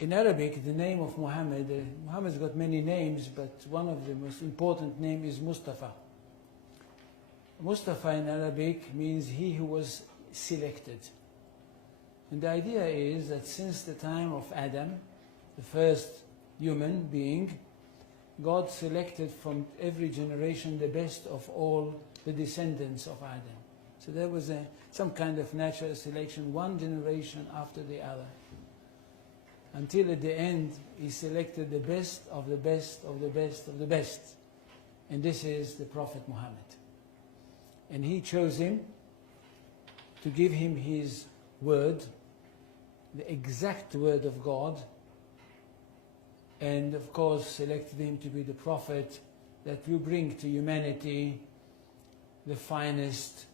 In Arabic, the name of Muhammad, Muhammad's got many names, but one of the most important name is Mustafa. Mustafa in Arabic means he who was selected. And the idea is that since the time of Adam, the first human being, God selected from every generation the best of all the descendants of Adam. So there was some kind of natural selection, one generation after the other. Until at the end, he selected the best of the best of the best of the best. And this is the Prophet Muhammad. And he chose him to give him his word, the exact word of God, and of course selected him to be the prophet that will bring to humanity the finest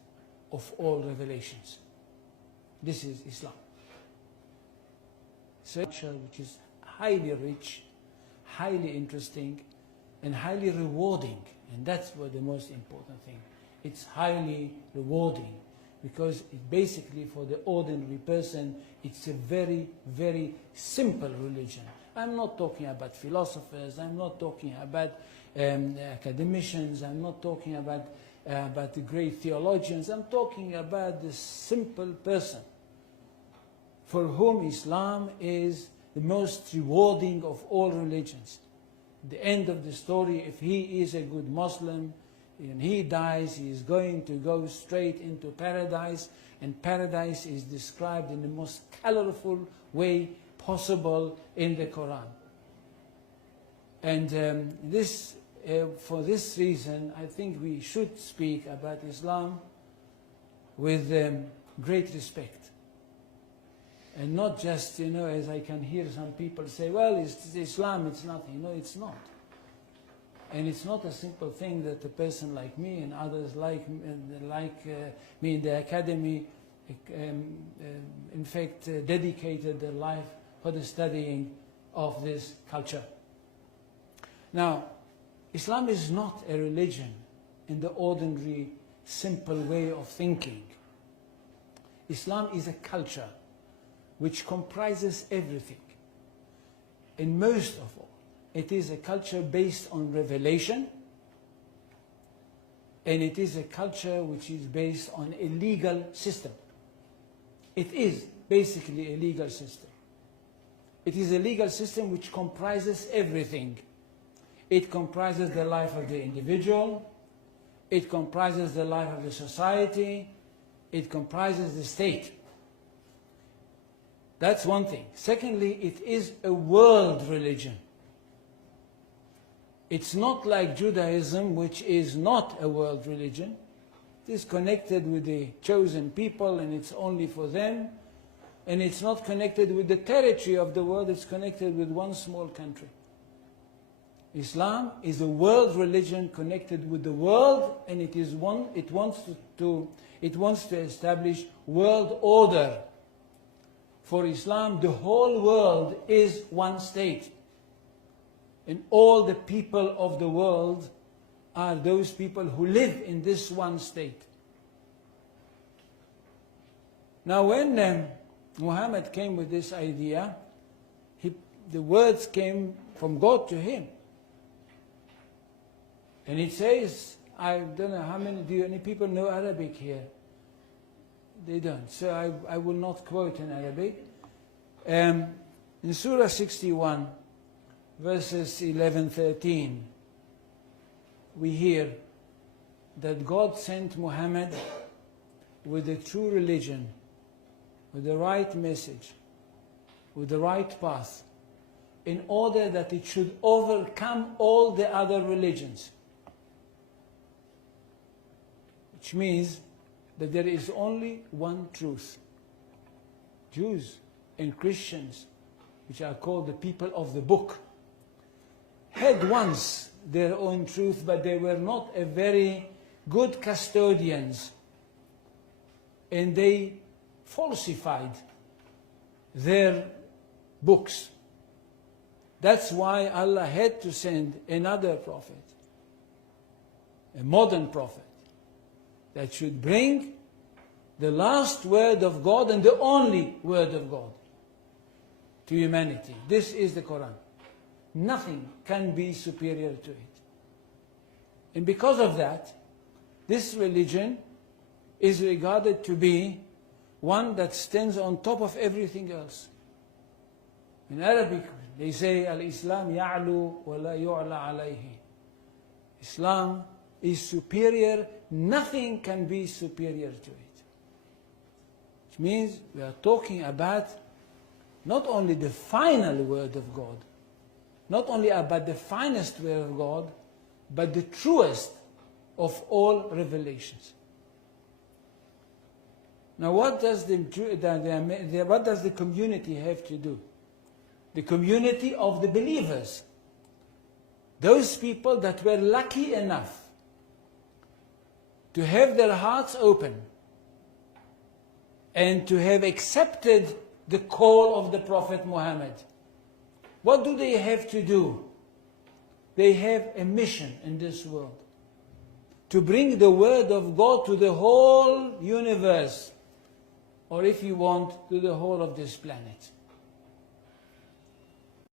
of all revelations. This is Islam. So, which is highly rich, highly interesting, and highly rewarding. And that's what the most important thing. It's highly rewarding because it basically, for the ordinary person, it's a very, very simple religion. I'm not talking about philosophers, I'm not talking about academicians, I'm not talking about the great theologians, I'm talking about the simple person for whom Islam is the most rewarding of all religions. At the end of the story, if he is a good Muslim and he dies, he is going to go straight into paradise, and paradise is described in the most colorful way possible in the Quran. And for this reason, I think we should speak about Islam with great respect. And not just, as I can hear some people say, well, it's Islam, it's nothing. No, it's not. And it's not a simple thing that a person like me and others like me in the academy, in fact, dedicated their life for the studying of this culture. Now, Islam is not a religion in the ordinary, simple way of thinking. Islam is a culture which comprises everything. And most of all, it is a culture based on revelation, and it is a culture which is based on a legal system. It is basically a legal system. It is a legal system which comprises everything. It comprises the life of the individual, it comprises the life of the society, it comprises the state. That's one thing. Secondly, it is a world religion. It's not like Judaism, which is not a world religion. It is connected with the chosen people and it's only for them. And it's not connected with the territory of the world, it's connected with one small country. Islam is a world religion connected with the world, and it wants to establish world order. For Islam, the whole world is one state. And all the people of the world are those people who live in this one state. Now when Muhammad came with this idea, the words came from God to him. And it says, I don't know how many, do any people know Arabic here? They don't. So I will not quote in Arabic. In Surah 61, verses 11-13, we hear that God sent Muhammad with the true religion, with the right message, with the right path, in order that it should overcome all the other religions. Which means that there is only one truth. Jews and Christians, which are called the people of the book, had once their own truth, but they were not a very good custodians. And they falsified their books. That's why Allah had to send another prophet, a modern prophet, that should bring the last word of God and the only word of God. to humanity. This is the Quran. Nothing can be superior to it. And because of that, this religion is regarded to be one that stands on top of everything else. In Arabic, they say, Al-Islam ya'lu wa la yu'la alayhi. Islam is superior, nothing can be superior to it. Which means we are talking about not only the final word of God, not only about the finest word of God, but the truest of all revelations. Now what does the community have to do? The community of the believers. Those people that were lucky enough to have their hearts open and to have accepted the call of the Prophet Muhammad. What do they have to do? They have a mission in this world. To bring the word of God to the whole universe. Or if you want, to the whole of this planet.